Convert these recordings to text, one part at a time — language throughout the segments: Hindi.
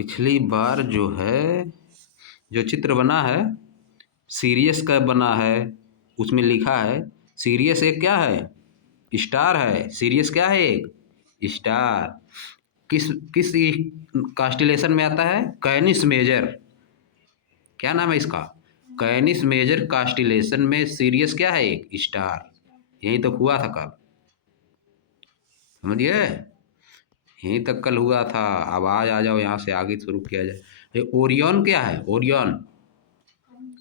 पिछली बार जो है जो चित्र बना है सीरियस का बना है, उसमें लिखा है सीरियस एक क्या है, स्टार है। सीरियस क्या है, एक स्टार। किस किस कास्टिलेशन में आता है, कैनिस मेजर। क्या नाम है इसका, कैनिस मेजर कास्टिलेशन में सीरियस क्या है, एक स्टार। यही तो हुआ था कल, समझिए, यहीं तक कल हुआ था। अब आज आ जाओ यहाँ से आगे शुरू किया जाए। ये ओरियन क्या है, ओरियन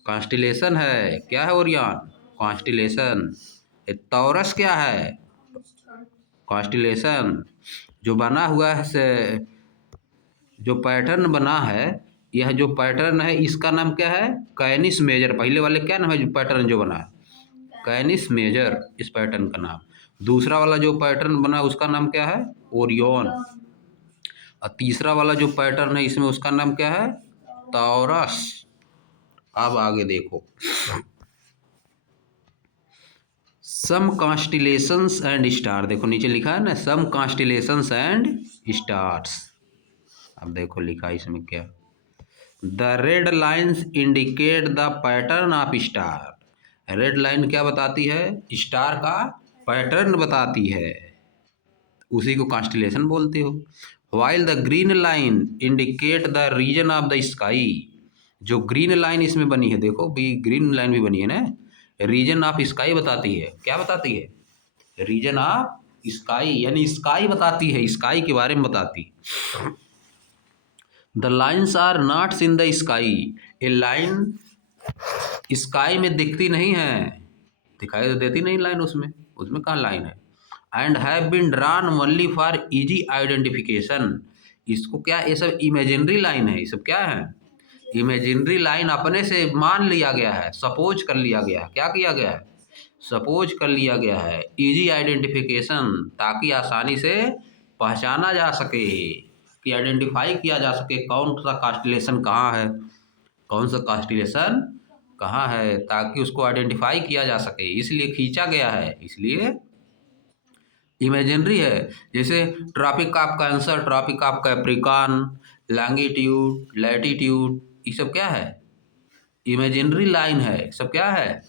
कॉन्स्टिलेशन है। क्या है ओरियन, कॉन्स्टिलेशन। ये टॉरस क्या है, कॉन्स्टिलेशन। जो बना हुआ है से जो पैटर्न बना है, यह जो पैटर्न है इसका नाम क्या है, कैनिस मेजर। पहले वाले क्या नाम है, जो पैटर्न जो बना है कैनिस मेजर, इस पैटर्न का नाम। दूसरा वाला जो पैटर्न बना उसका नाम क्या है, ओरियन। और तीसरा वाला जो पैटर्न है इसमें उसका नाम क्या है, टॉरस। अब आगे देखो, सम कॉन्स्टिलेशंस एंड स्टार। देखो नीचे लिखा है ना, सम कॉन्स्टिलेशंस एंड स्टार्स। अब देखो लिखा इसमें क्या, the red lines indicate the pattern of star. Red line क्या बताती है, स्टार का पैटर्न बताती है, उसी को कॉन्स्टिलेशन बोलते हो। While the green line indicate the region of the sky. जो ग्रीन लाइन इसमें बनी है, देखो भी ग्रीन लाइन भी बनी है ना, रीजन ऑफ स्काई बताती है। क्या बताती है, रीजन ऑफ स्काई, यानी स्काई बताती है, स्काई के बारे में बताती। The lines are not in the sky. ये लाइन स्काई में दिखती नहीं है, दिखाई तो देती नहीं लाइन उसमें, उसमें कहाँ लाइन है। And have been drawn only for easy identification. इसको क्या, ये सब इमेजिनरी लाइन है, ये सब क्या है, इमेजिनरी लाइन अपने से मान लिया गया है, सपोज कर लिया गया है। क्या किया गया है, सपोज कर लिया गया है, इजी आइडेंटिफिकेशन, ताकि आसानी से पहचाना जा सके, कि आइडेंटिफाई किया जा सके कौन सा कास्टिलेशन कहाँ है, कौन सा कास्टिलेशन कहाँ है, ताकि उसको आइडेंटिफाई किया जा सके, इसलिए खींचा गया है, इसलिए इमेजिनरी है। जैसे tropic of cancer, tropic of capricorn, longitude, latitude, ये सब क्या है, इमेजिनरी लाइन है, सब क्या है,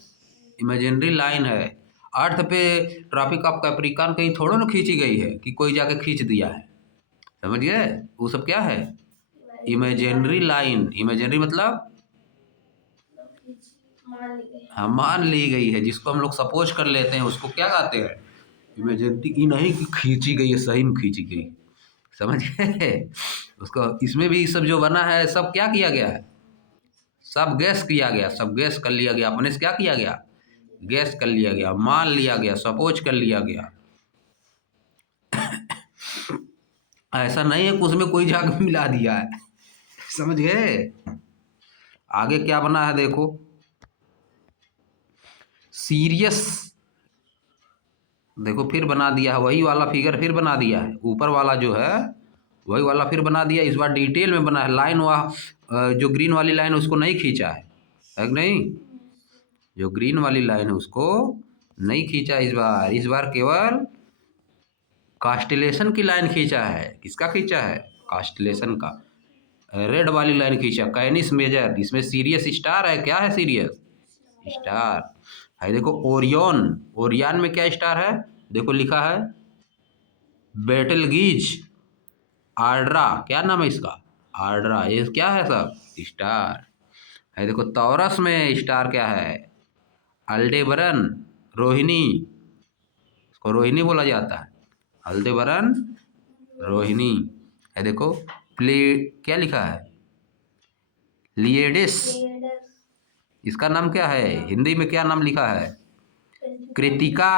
इमेजिनरी लाइन है। अर्थ पे ट्रॉपिक ऑफ कैप्रिकॉन कहीं थोड़ा ना खींची गई है कि कोई जाके खींच दिया है, समझ गए, वो सब क्या है, इमेजिनरी लाइन। इमेजिनरी मतलब हाँ, मान ली गई है, जिसको हम लोग सपोज कर लेते हैं उसको क्या कहते हैं, इमेजिनरी। ये नहीं कि खींची गई है, सही में खींची गई, समझ गए उसको। इसमें भी सब जो बना है सब क्या किया गया है, सब गैस किया गया, सब गैस कर लिया गया, अपने से क्या किया गया, गैस कर लिया गया, मान लिया गया, सपोज कर लिया गया। ऐसा नहीं है कि उसमें कोई जाके मिला दिया है, समझ गए। आगे क्या बना है देखो, सीरियस। देखो फिर बना दिया है, वही वाला फिगर फिर बना दिया है, ऊपर वाला जो है वही वाला फिर बना दिया, इस बार डिटेल में बना है। लाइन वह जो ग्रीन वाली लाइन उसको नहीं खींचा है कि नहीं, जो ग्रीन वाली लाइन है उसको नहीं खींचा इस बार केवल कास्टिलेशन की लाइन खींचा है। किसका खींचा है, कास्टिलेशन का। रेड वाली लाइन खींचा, कैनिस मेजर, इसमें सीरियस स्टार है। क्या है, सीरियस स्टार है। देखो ओरियन, ओरियन में क्या स्टार है, देखो लिखा है बेटलगीज आर्ड्रा। क्या नाम है इसका, आर्ड्रा। ये क्या है, सब स्टार है। देखो टॉरस में स्टार क्या है, अल्डेबरन, रोहिणी, इसको रोहिणी बोला जाता है, अल्डेबरन रोहिणी है। देखो प्ले, क्या लिखा है, लिएडिस, इसका नाम क्या है, हिंदी में क्या नाम लिखा है, कृतिका।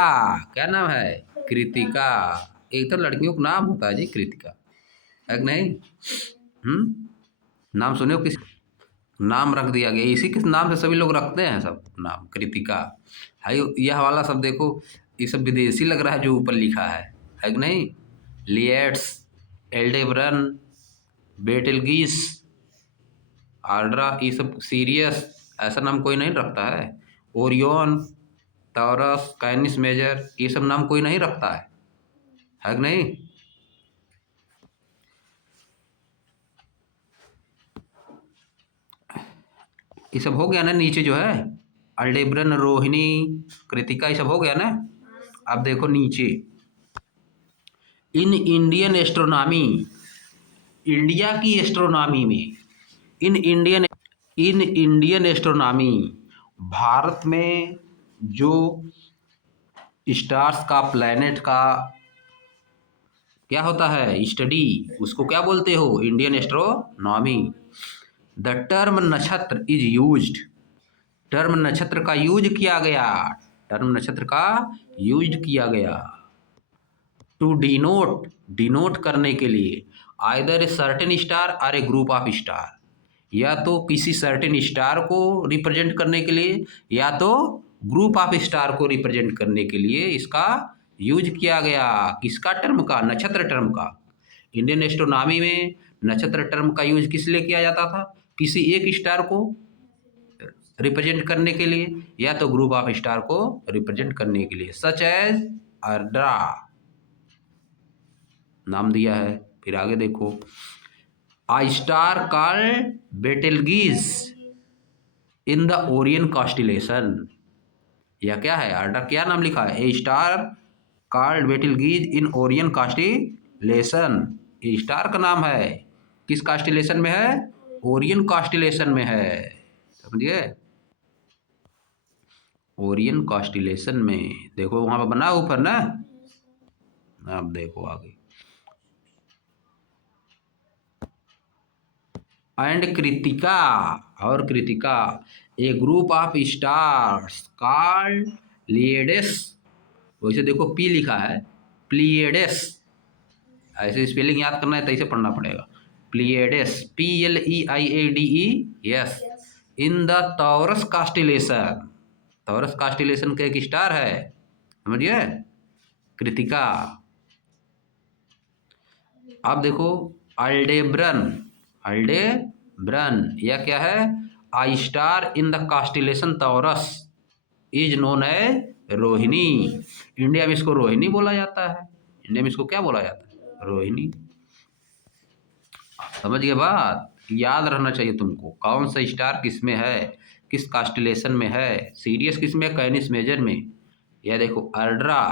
क्या नाम है, कृतिका। एक तो लड़कियों का नाम होता है जी कृतिका, है कि नहीं। नाम सुने हो, किस नाम रख दिया गया, इसी के नाम से सभी लोग रखते हैं सब नाम, कृतिका है। यह वाला सब देखो, ये सब विदेशी लग रहा है जो ऊपर लिखा है कि नहीं। लिएट्स, एल्डेबरन, बेटलगीस, आर्ड्रा, ये सब सीरियस, ऐसा नाम कोई नहीं रखता है। ओरियन, टॉरस, कैनिस मेजर, ये सब नाम कोई नहीं रखता है कि नहीं। ये सब हो गया ना, नीचे जो है अल्डेब्रन, रोहिणी, कृतिका, ये सब हो गया ना। अब देखो नीचे, इन इंडियन एस्ट्रोनॉमी, इंडिया की एस्ट्रोनॉमी में, इन इंडियन एस्ट्रोनॉमी, भारत में जो स्टार्स का, प्लैनेट का क्या होता है स्टडी, उसको क्या बोलते हो, इंडियन एस्ट्रोनॉमी। द टर्म नक्षत्र इज यूज्ड, टर्म नक्षत्र का यूज किया गया, टर्म नक्षत्र का यूज किया गया टू डिनोट, डिनोट करने के लिए, आइदर ए सर्टेन स्टार और ए ग्रुप ऑफ स्टार, या तो किसी सर्टेन स्टार को रिप्रेजेंट करने के लिए या तो ग्रुप ऑफ स्टार को रिप्रेजेंट करने के लिए इसका यूज किया गया। किसका टर्म का, नक्षत्र टर्म का। इंडियन एस्ट्रोनॉमी में नक्षत्र टर्म का यूज किस लिए किया जाता था, किसी एक स्टार को रिप्रेजेंट करने के लिए या तो ग्रुप ऑफ स्टार को रिप्रेजेंट करने के लिए। सच एज अर्ड्रा नाम दिया है। फिर आगे देखो, a star called Betelgeuse in the Orion constellation, या क्या है, अर्डा क्या नाम लिखा है, a star called Betelgeuse in Orion constellation, ये स्टार का नाम है, किस कॉन्स्टेलेशन में है, ओरियन कॉन्स्टेलेशन में है, समझिए, ओरियन कॉन्स्टेलेशन में। देखो वहां पर बना ऊपर ना, अब देखो आगे, एंड कृतिका, और कृतिका, ए ग्रुप ऑफ स्टार्स कॉल्ड प्लीयेड्स, वैसे देखो पी लिखा है, प्लीयेड्स, ऐसे स्पेलिंग याद करना है तो ऐसे पढ़ना पड़ेगा, प्लीयेड्स, PLEIADES, in the taurus constellation, taurus constellation का एक स्टार है, समझिए, कृतिका। अब देखो अल्डेब्रन, अल्डेब्रन या क्या है, a star in the constellation Taurus is known as Rohini, India में इसको रोहिणी बोला जाता है, इंडिया में इसको क्या बोला जाता है, रोहिणी। समझ गए बात, याद रहना चाहिए तुमको कौन सा स्टार किस में है, किस कॉन्स्टेलेशन में है, सीरियस किस में, कैनिस मेजर में। यह देखो अर्ड्रा,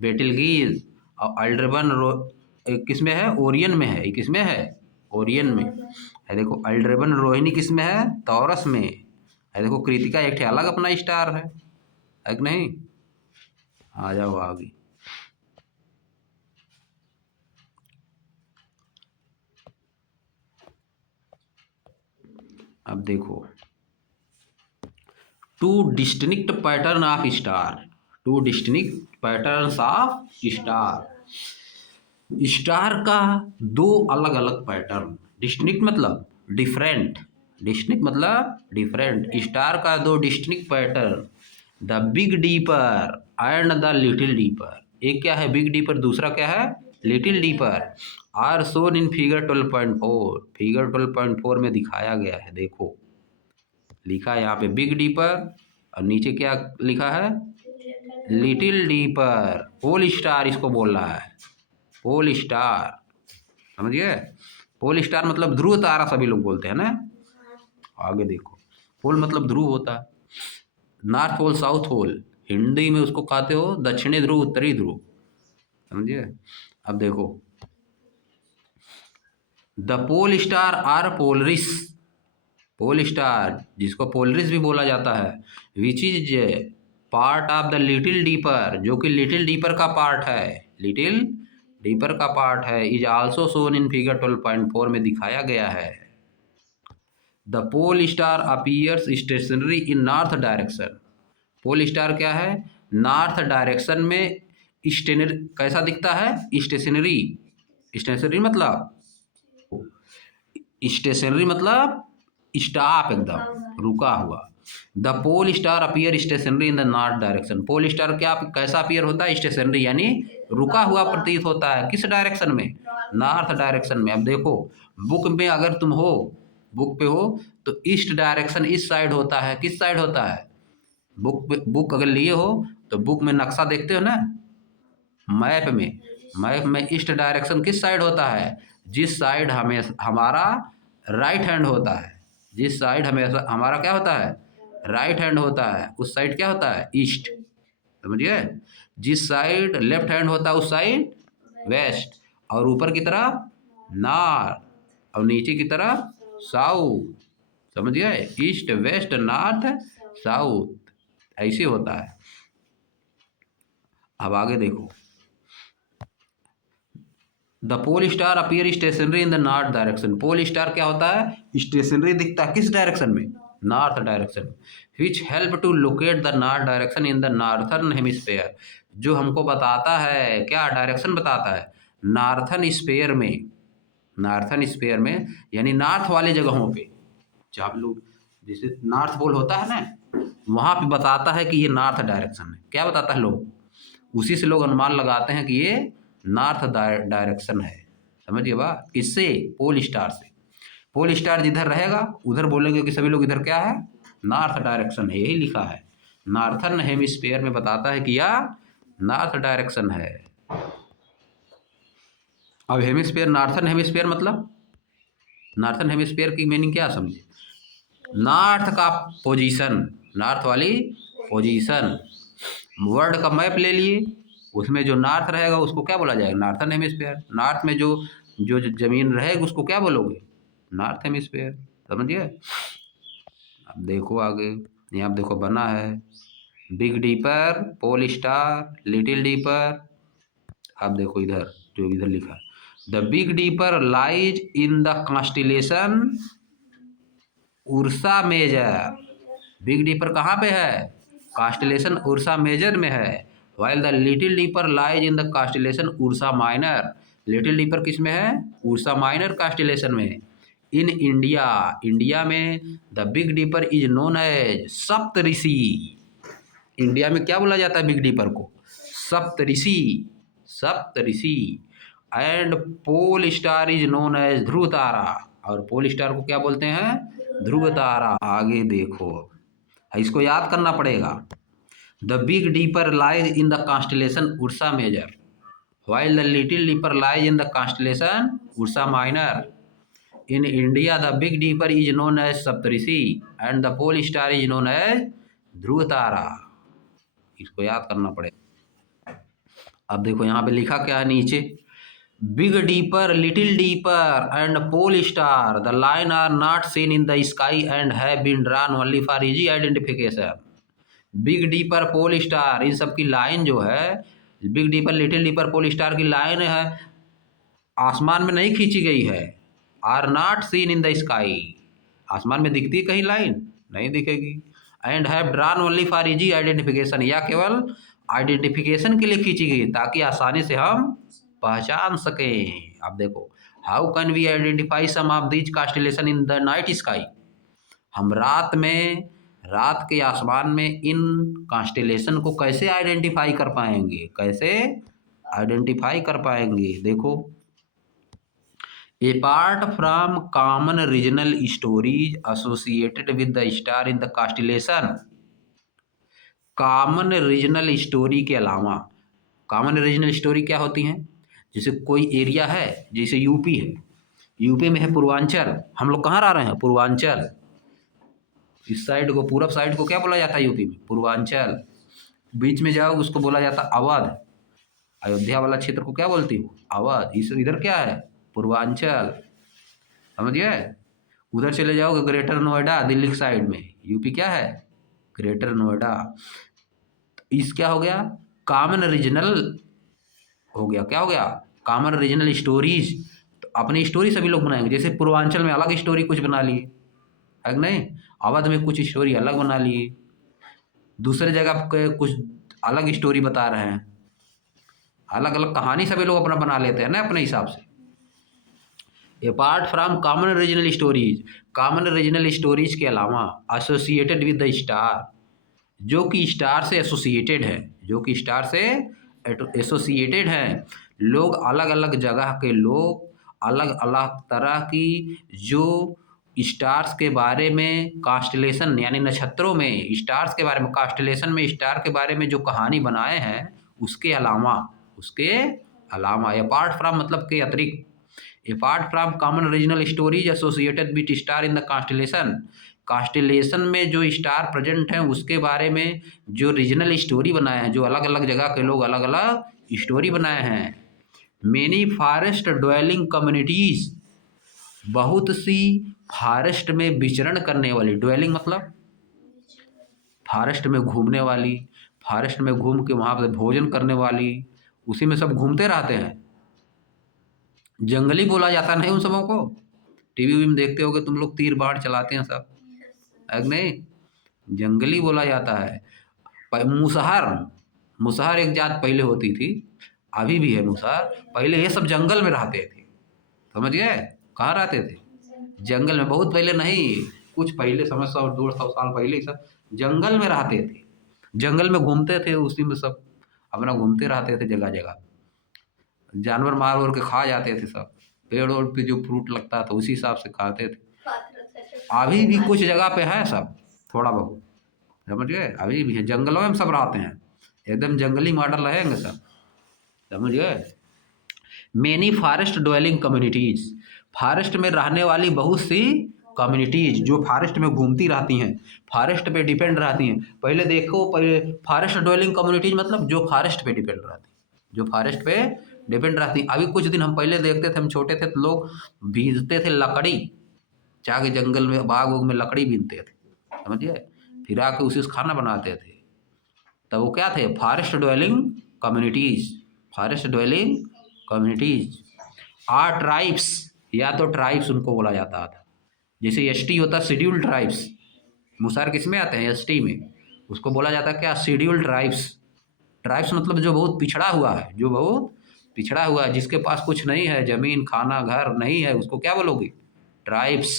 बेटेलगीज और अल्ड्रबन किस में है, ओरियन में है, किस में है, ओरियन में है। देखो अल्ड्रबन रोहिणी किस में है, टॉरस में है। देखो कृतिका एक अलग अपना स्टार है कि नहीं। आ जाओ आगे, अब देखो, two distinct pattern of star, two distinct patterns of star, star का दो अलग अलग पैटर्न, डिस्टिंक्ट मतलब डिफरेंट, डिस्टिंक्ट मतलब डिफरेंट, स्टार का दो distinct pattern, the big dipper and the little dipper, एक क्या है बिग डीपर, दूसरा क्या है little dipper, are shown in figure 12.4, figure 12.4 में दिखाया गया है। देखो लिखा है यहाँ पे बिग डीपर और नीचे क्या लिखा है, लिटिल डीपर, पोल स्टार इसको बोल रहा है, पोल स्टार, समझिए, पोल स्टार मतलब ध्रुव तारा सभी लोग बोलते हैं ना। आगे देखो, पोल मतलब ध्रुव होता है, north pole south pole, Hindi में उसको कहते हो दक्षिणी ध्रुव उत्तरी ध्रुव, समझिए। अब देखो, the pole star are Polaris, pole star जिसको पोलरिस भी बोला जाता है, which is part of the little dipper, जो कि लिटिल डीपर का पार्ट है, लिटिल डीपर का पार्ट है, is also shown in figure 12.4 में दिखाया गया है। The pole star appears stationary in north direction, pole star क्या है, नॉर्थ डायरेक्शन में स्टेशनरी, कैसा दिखता है, स्टेशनरी, स्टेशनरी मतलब, स्टेशनरी मतलब स्टॉप, एकदम रुका हुआ। The pole star appear stationary in the north direction, pole star क्या कैसा अपीयर होता है, स्टेशनरी यानी रुका हुआ प्रतीत होता है, किस डायरेक्शन में, नॉर्थ डायरेक्शन में। अब देखो बुक में अगर तुम हो, बुक पे हो तो ईस्ट डायरेक्शन इस साइड होता है, किस साइड होता है, बुक अगर लिए हो तो बुक में नक्शा देखते हो ना, मैप में, मैप में ईस्ट डायरेक्शन किस साइड होता है, जिस साइड हमें हमारा राइट हैंड होता है, जिस साइड हमेशा हमारा क्या होता है, राइट हैंड होता है, उस साइड क्या होता है, ईस्ट। समझिए, जिस साइड लेफ्ट हैंड होता है उस साइड वेस्ट, और ऊपर की तरफ नॉर्थ, और नीचे की तरफ साउथ। समझ गए, ईस्ट वेस्ट नॉर्थ साउथ, ऐसे होता है। अब आगे देखो, the pole star appear stationary in the north direction. Pole star क्या होता है, स्टेशनरी दिखता है किस डायरेक्शन में, नॉर्थ डायरेक्शन में। Which help to locate the north direction in the northern hemisphere, जो हमको बताता है, क्या डायरेक्शन बताता है, नॉर्थन स्पेयर में, नॉर्थन स्पेयर में यानी नॉर्थ वाले जगहों पे, जहाँ लोग जैसे नॉर्थ पोल होता है ना, वहाँ पे बताता है कि ये नॉर्थ डायरेक्शन है। क्या बताता है लोग, उसी से लोग अनुमान लगाते हैं कि ये नॉर्थ डायरेक्शन है। समझिए बात, किससे, पोल स्टार से। पोल स्टार जिधर रहेगा उधर बोलेंगे कि सभी लोग इधर क्या है, नॉर्थ डायरेक्शन है, यही लिखा है। नॉर्थर्न हेमिस्फीयर में बताता है कि यह नॉर्थ डायरेक्शन है। अब हेमिस्फीयर, नॉर्थर्न हेमिस्फीयर मतलब, नॉर्थर्न हेमिस्फीयर की मीनिंग क्या समझे, नॉर्थ का पोजीशन, नॉर्थ वाली पोजीशन। वर्ल्ड का मैप ले लिए, उसमें जो नॉर्थ रहेगा उसको क्या बोला जाएगा, नॉर्थर्न हेमिस्फीयर। नॉर्थ में जो जो जमीन रहेगी उसको क्या बोलोगे, नॉर्थ हेमिस्फीयर। समझिए, अब देखो आगे, यहाँ देखो बना है, big dipper, pole star, little dipper. अब देखो इधर, जो इधर लिखा है, the big dipper lies in the constellation Ursa Major. Big dipper कहाँ पे है, कॉन्स्टिलेशन उर्सा मेजर में है। While the little dipper lies in the constellation Ursa Minor. Little dipper किस में है, उर्सा माइनर कॉन्स्टिलेशन में। इन इंडिया, इंडिया में the big dipper is known as Saptarishi. India में क्या बोला जाता है बिग डीपर को, Saptarishi, Saptarishi. And pole star is known as Dhruva Tara, और पोल स्टार को क्या बोलते हैं, ध्रुव तारा। आगे देखो, इसको याद करना पड़ेगा। The big dipper lies in the constellation Ursa Major, while the little dipper lies in the constellation Ursa Minor. In India, the Big Dipper is known as Saptarishi and the pole star is known as ध्रुव तारा। इसको याद करना पड़ेगा। अब देखो यहाँ पे लिखा क्या है नीचे, big dipper, little dipper and pole star the line are not seen in the sky and have been drawn only for easy identification. Big dipper, pole star, इन सब की लाइन जो है, big dipper, little dipper, pole star की लाइन है, आसमान में नहीं खींची गई है। Are not seen in the sky, आसमान में दिखती है कहीं लाइन, नहीं दिखेगी। And have drawn only for easy identification, या केवल आइडेंटिफिकेशन के लिए खींची गई ताकि आसानी से हम पहचान सकें। अब देखो, how can we identify some of these constellation in the night sky. हम रात में, रात के आसमान में इन कॉन्स्टेलेशन को कैसे आइडेंटिफाई कर पाएंगे, कैसे आइडेंटिफाई कर पाएंगे। देखो, apart from common regional stories associated with the star in the constellation, common regional story के अलावा, कॉमन रीजनल स्टोरी क्या होती हैं, जैसे कोई एरिया है, जैसे यूपी है, यूपी में है पूर्वांचल, हम लोग कहाँ रह रहे हैं, पूर्वांचल। इस साइड को, पूरब साइड को क्या बोला जाता है यूपी में, पूर्वांचल। बीच में जाओ उसको बोला जाता है अवध, अयोध्या वाला क्षेत्र को क्या बोलती हो, अवध। इस इधर क्या है, पूर्वांचल। समझिए, उधर चले जाओगे ग्रेटर नोएडा, दिल्ली की साइड में, यूपी क्या है, ग्रेटर नोएडा। इस क्या हो गया, कॉमन रीजनल हो गया, क्या हो गया, कॉमन रीजनल स्टोरीज। तो अपनी स्टोरी सभी लोग बनाएंगे, जैसे पूर्वांचल में अलग स्टोरी कुछ बना लिए, है कि नहीं, अवध में कुछ स्टोरी अलग बना लिए, दूसरे जगह पे कुछ अलग स्टोरी बता रहे हैं, अलग अलग कहानी सभी लोग अपना बना लेते हैं ना अपने हिसाब से। Apart from common regional stories, common regional stories के अलावा एसोसिएटेड विद द स्टार, जो कि स्टार से एसोसिएटेड है, जो कि स्टार से एसोसिएटेड हैं, लोग अलग अलग जगह के लोग अलग अलग तरह की जो स्टार्स के बारे में, कॉन्स्टेलेशन यानी नक्षत्रों में, स्टार्स के बारे में, कॉन्स्टेलेशन में स्टार के बारे में जो कहानी बनाए हैं, उसके अलावा, उसके अलावा, अपार्ट फ्रॉम मतलब के अतिरिक्त, apart from common regional stories associated with star in the constellation, constellation में जो स्टार प्रेजेंट हैं उसके बारे में जो रीजनल स्टोरी बनाए हैं, जो अलग अलग जगह के लोग अलग अलग स्टोरी बनाए हैं। मेनी फॉरेस्ट ड्वेलिंग कम्युनिटीज, बहुत सी फॉरेस्ट में विचरण करने वाली, ड्वेलिंग मतलब फॉरेस्ट में घूमने वाली, फॉरेस्ट में घूम के वहाँ पे भोजन करने वाली, उसी में सब घूमते रहते हैं। जंगली बोला जाता नहीं उन सबों को। टीवी में देखते होगे तुम लोग, तीर बाढ़ चलाते हैं सब, है कि नहीं? जंगली बोला जाता है। मुसहर, मुसहर एक जात पहले होती थी, अभी भी है मुसहर। पहले ये सब जंगल में रहते थे, समझ गए? कहाँ रहते थे? जंगल में। बहुत पहले नहीं, कुछ पहले, समझ 100-150 साल पहले ही सब जंगल में रहते थे। जंगल में घूमते थे, उसी में सब अपना घूमते रहते थे जगह जगह। जानवर मार वार के खा जाते थे सब, पेड़ ओड़ पे जो फ्रूट लगता था उसी हिसाब से खाते थे। अभी भी कुछ जगह पे है सब, थोड़ा बहुत, समझ गए? अभी भी है, जंगलों में सब रहते हैं, एकदम जंगली मॉडल रहेंगे सब, समझ गए? Many forest dwelling communities, forest में रहने वाली बहुत सी कम्युनिटीज जो फॉरेस्ट में घूमती रहती हैं, फॉरेस्ट पे डिपेंड रहती हैं। पहले देखो, पहले फॉरेस्ट ड्वेलिंग कम्युनिटीज मतलब जो फॉरेस्ट पे डिपेंड रहती, जो फॉरेस्ट पे डिपेंड रहती। अभी कुछ दिन हम पहले देखते थे, हम छोटे थे तो लोग बीनते थे लकड़ी, जाके जंगल में बाग उग में लकड़ी बीनते थे, समझिए? फिर आके उसी से खाना बनाते थे। तब वो क्या थे? Forest dwelling communities, forest dwelling communities. Or tribes, या तो ट्राइब्स उनको बोला जाता था। जैसे एसटी होता है शेड्यूल्ड ट्राइब्स, मुसहर किस में आते हैं? एसटी में। उसको बोला जाता है क्या? Scheduled tribes. ट्राइब्स मतलब जो बहुत पिछड़ा हुआ है, जो बहुत पिछड़ा हुआ है, जिसके पास कुछ नहीं है, जमीन खाना घर नहीं है, उसको क्या बोलोगे? ट्राइब्स।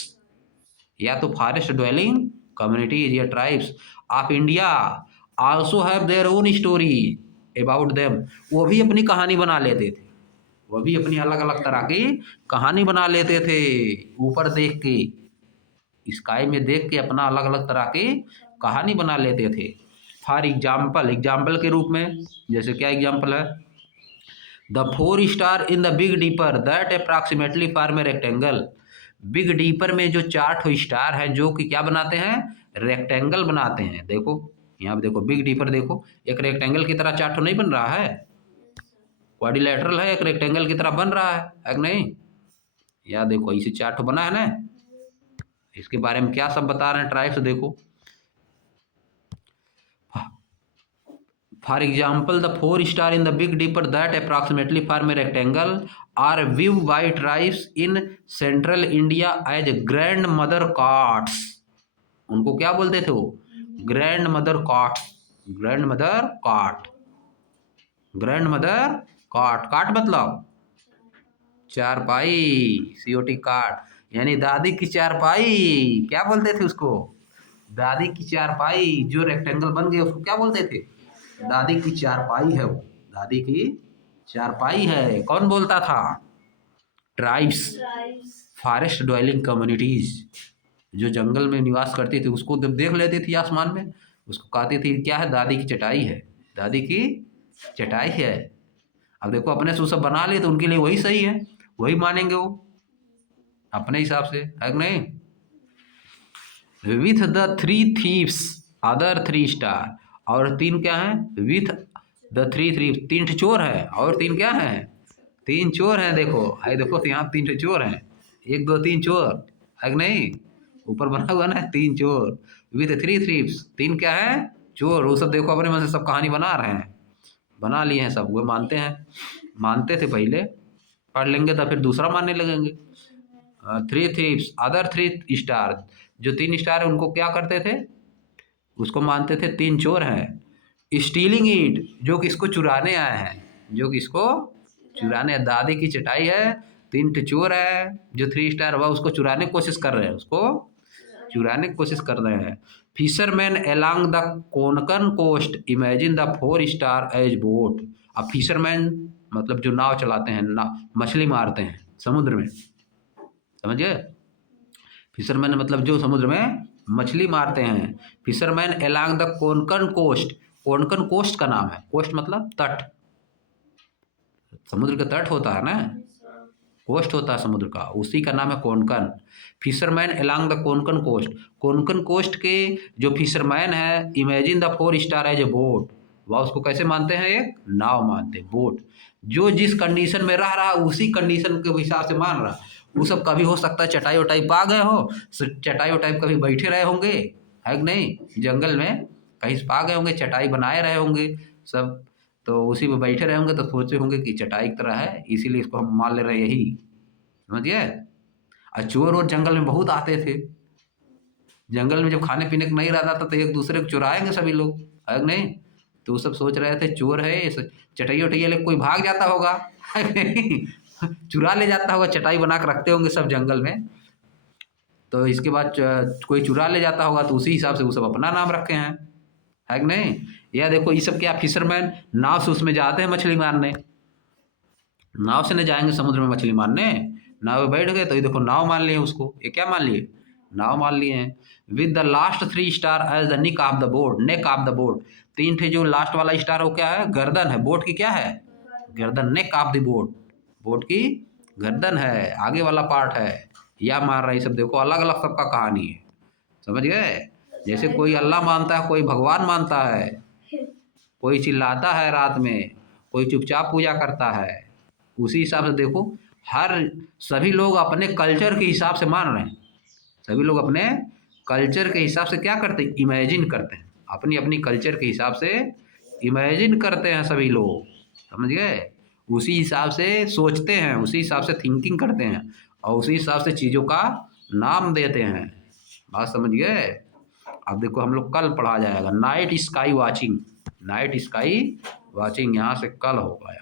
या तो फॉरेस्ट ड्वेलिंग कम्युनिटीज या tribes of India also have their own story about them. वो भी अपनी कहानी बना लेते थे, वो भी अपनी अलग अलग तरह की कहानी बना लेते थे। ऊपर देख के, स्काई में देख के अपना अलग अलग तरह की कहानी बना लेते थे। फॉर एग्जाम्पल, एग्जाम्पल के रूप में, जैसे क्या एग्जाम्पल है? The 4 star in the big dipper that approximately form a rectangle. Big deeper में जो 4 स्टार है जो कि क्या बनाते हैं? रेक्टेंगल बनाते हैं। देखो यहाँ पे देखो, बिग डीपर देखो, एक रेक्टेंगल की तरह 4 नहीं बन रहा है, क्वाड्रिलेटरल है, एक रेक्टेंगल की तरह बन रहा है कि नहीं? या देखो इसे 4 बना है ना। इसके बारे में क्या सब बता रहे हैं ट्राइब्स, देखो। For example the 4 star in the big dipper that approximately form a rectangle are view by tribes in central India as grandmother cots. उनको क्या बोलते थे वो? Grandmother cots. Grandmother cot, grandmother cot, cot मतलब चारपाई, सीओटी काट, यानी दादी की चारपाई। क्या बोलते थे उसको? दादी की चारपाई। जो रेक्टेंगल बन गया उसको क्या बोलते थे? दादी की चारपाई है वो, दादी की चारपाई है। कौन बोलता था? ट्राइब्स, फॉरेस्ट ड्वेलिंग कम्युनिटीज जो जंगल में निवास करती थी, उसको जब देख लेती थी आसमान में, उसको कहती थी क्या है? दादी की चटाई है, दादी की चटाई है। अब देखो अपने से वो सब बना लिए तो उनके लिए वही सही है, वही मानेंगे वो अपने हिसाब से, है कि नहीं? With the 3 thieves other 3 star, और 3 क्या है? विथ द 3 थीव्स, 3 चोर है, और 3 क्या है? 3 चोर हैं। देखो आई देखो, तो यहाँ 3 चोर हैं, 1 2 3 चोर, है कि नहीं? ऊपर बना हुआ ना 3 चोर, विथ 3 थीव्स, 3 क्या है? चोर। वो सब देखो अपने मन से सब कहानी बना रहे हैं, बना लिए हैं सब, वो मानते हैं, मानते थे पहले, पढ़ लेंगे तो फिर दूसरा मानने लगेंगे। 3 थीव्स अदर 3 स्टार, जो 3 स्टार है उनको क्या करते थे? उसको मानते थे 3 चोर हैं। स्टीलिंग इट, जो कि इसको चुराने आए हैं, जो कि इसको चुराने, दादी की चटाई है, 3 चोर है, जो 3 स्टार हुआ उसको चुराने की कोशिश कर रहे हैं, उसको चुराने की कोशिश कर रहे हैं। Fisherman along the Konkan coast imagine the 4 star as boat. अब फिशरमैन मतलब जो नाव चलाते हैं, मछली मारते हैं समुद्र में, समझिए? फिशरमैन मतलब जो समुद्र में मछली मारते हैं। Fisherman along the Konkan coast, Konkan coast का नाम है, कोस्ट मतलब तट, समुद्र का तट होता है ना, कोस्ट होता है समुद्र का, उसी का नाम है Konkan. Fisherman along the Konkan coast, Konkan coast के जो फिशरमैन है, imagine the 4 star as a boat, वह उसको कैसे मानते हैं, एक नाव मानते हैं, बोट। जो जिस कंडीशन में रह रहा उसी कंडीशन के हिसाब से मान रहा। वो सब कभी हो सकता है चटाई वटाई पा गए हो, चटाई वटाई कभी बैठे रहे होंगे, है कि नहीं, जंगल में कहीं से पा गए होंगे, चटाई बनाए रहे होंगे सब, तो उसी में बैठे रहे होंगे, तो सोचे होंगे कि चटाई की तरह है, इसीलिए इसको हम मान ले रहे हैं यही, समझिए। और चोर और जंगल में बहुत आते थे, जंगल में जब खाने पीने को नहीं रहता था तो एक दूसरे को चुराएंगे सभी लोग, है कि नहीं। तो वो सब सोच रहे थे चोर है, चटाई वटाई लेके कोई भाग जाता होगा, है कि नहीं, चुरा ले जाता होगा, चटाई बना के रखते होंगे सब जंगल में, तो इसके बाद कोई चुरा ले जाता होगा, तो उसी हिसाब से वो सब अपना नाम रखे हैं, है कि नहीं। या देखो ये सब क्या, फिशरमैन नाव से उसमें जाते हैं मछली मारने, नाव से नहीं जाएंगे समुद्र में मछली मारने, नाव में बैठ गए तो ये देखो नाव मान लिए उसको, ये क्या मान लिए, नाव मान लिए हैं। With the last 3 star as the neck of the boat, neck of the boat, 3 थे जो लास्ट वाला स्टार, वो क्या है, गर्दन है, बोट की क्या है, गर्दन, नेक ऑफ द बोट, बोट की गर्दन है, आगे वाला पार्ट है, या मार रहा है। सब देखो अलग अलग सबका कहानी है, समझ गए। जैसे कोई अल्लाह मानता है, कोई भगवान मानता है, कोई चिल्लाता है रात में, कोई चुपचाप पूजा करता है, उसी हिसाब से देखो हर सभी लोग अपने कल्चर के हिसाब से मान रहे हैं, सभी लोग अपने कल्चर के हिसाब से क्या करते हैं, इमेजिन करते हैं, अपनी अपनी कल्चर के हिसाब से इमेजिन करते हैं सभी लोग, समझ गए। उसी हिसाब से सोचते हैं, उसी हिसाब से थिंकिंग करते हैं, और उसी हिसाब से चीज़ों का नाम देते हैं, बात समझ गए। अब देखो हम लोग कल पढ़ा जाएगा night sky watching, night sky watching यहाँ से कल होगा।